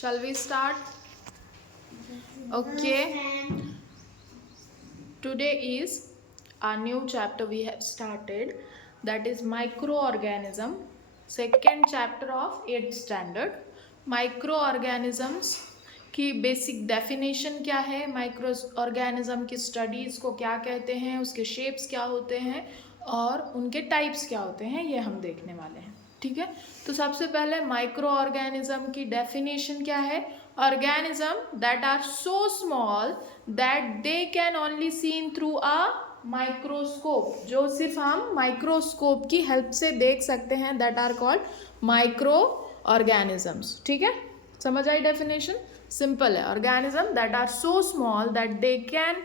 Shall we start? Okay. Today is a new chapter we have started, that is microorganism. Second chapter of 8th standard. Microorganisms की basic definition क्या है, micro organism की studies को क्या कहते हैं, उसके शेप्स क्या होते हैं और उनके टाइप्स क्या होते हैं, ये हम देखने वाले हैं. ठीक है. तो सबसे पहले माइक्रो ऑर्गेनिज्म की डेफिनेशन क्या है. Organism that are so small that they can only seen through a microscope, जो सिर्फ हम माइक्रोस्कोप की हेल्प से देख सकते हैं, that are called micro organisms. ठीक है, समझ आई डेफिनेशन. सिंपल है. Organism that are so small that they can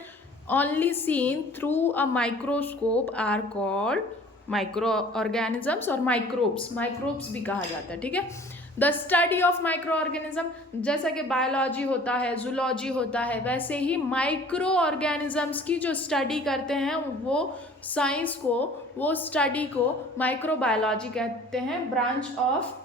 only seen through a microscope are called micro organisms और माइक्रोब्स. माइक्रोब्स भी कहा जाता है. ठीक है. The study of micro organism, जैसा कि बायोलॉजी होता है, जूलॉजी होता है, वैसे ही माइक्रो ऑर्गेनिजम्स की जो स्टडी करते हैं वो साइंस को, वो स्टडी को माइक्रोबायोलॉजी कहते हैं. Branch of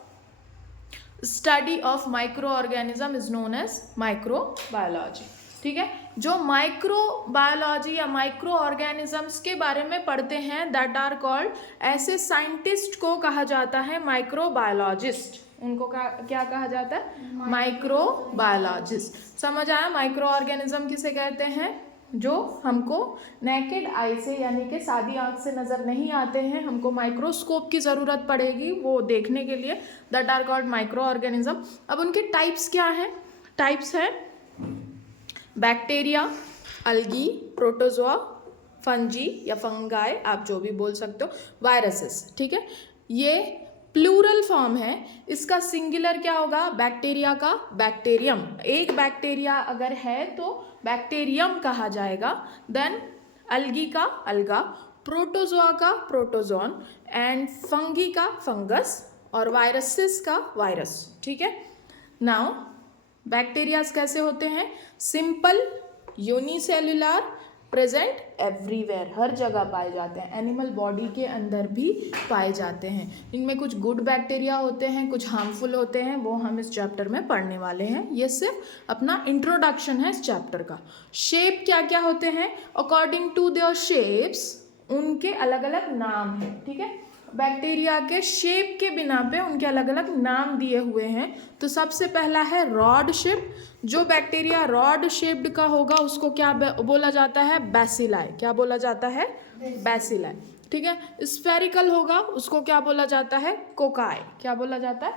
study of micro organism is known as microbiology. ठीक है. जो माइक्रोबायोलॉजी या माइक्रो ऑर्गेनिजम्स के बारे में पढ़ते हैं, दैट आर कॉल्ड, ऐसे साइंटिस्ट को कहा जाता है माइक्रोबायोलॉजिस्ट. उनको क्या कहा जाता है, माइक्रोबायोलॉजिस्ट. समझ आया. माइक्रो ऑर्गेनिज्म किसे कहते हैं, जो हमको नेकेड आई से यानी कि सादी आंख से नज़र नहीं आते हैं, हमको माइक्रोस्कोप की ज़रूरत पड़ेगी वो देखने के लिए, that are called micro organism. अब उनके टाइप्स क्या हैं. टाइप्स हैं बैक्टीरिया, अल्गी, प्रोटोजोआ, फंजी या फंगाई, आप जो भी बोल सकते हो, वायरसेस. ठीक है. ये प्लूरल फॉर्म है. इसका सिंगुलर क्या होगा, बैक्टीरिया का बैक्टीरियम. एक बैक्टीरिया अगर है तो बैक्टीरियम कहा जाएगा. देन अल्गी का अल्गा, प्रोटोजोआ का प्रोटोजोन, एंड फंगी का फंगस, और वायरसेस का वायरस. ठीक है. नाउ बैक्टीरियाज कैसे होते हैं, सिंपल, यूनिसेल्युलर, प्रेजेंट एवरीवेयर, हर जगह पाए जाते हैं. एनिमल बॉडी के अंदर भी पाए जाते हैं. इनमें कुछ गुड बैक्टीरिया होते हैं, कुछ हार्मफुल होते हैं, वो हम इस चैप्टर में पढ़ने वाले हैं. ये सिर्फ अपना इंट्रोडक्शन है इस चैप्टर का. शेप क्या क्या होते हैं, अकॉर्डिंग टू देयर शेप्स उनके अलग अलग नाम हैं. ठीक है. बैक्टीरिया के शेप के बिना पे उनके अलग अलग नाम दिए हुए हैं. तो सबसे पहला है रॉड शेप. जो बैक्टीरिया रॉड शेप्ड का होगा उसको क्या बोला जाता है, बैसिलाई. क्या बोला जाता है, बैसिलाई. ठीक है. स्फेरिकल होगा उसको क्या बोला जाता है, कोकाई. क्या बोला जाता है,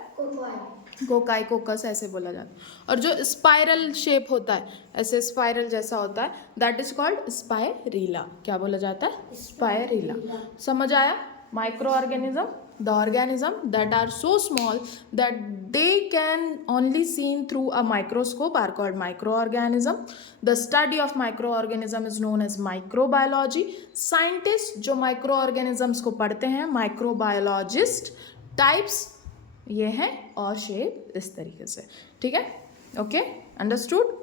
कोकाई, कोकस ऐसे बोला जाता है. और जो स्पाइरल शेप होता है, ऐसे स्पाइरल जैसा होता है, दैट इज कॉल्ड स्पाइरिला. क्या बोला जाता है, स्पाइरिला. समझ आया. Microorganism, the organism that are so small that they can only seen through a microscope are called microorganism. The study of microorganism is known as microbiology. Scientists जो microorganisms को पढ़ते हैं, microbiologist. Types ये हैं और shape इस तरीके से. ठीक है. Okay, understood.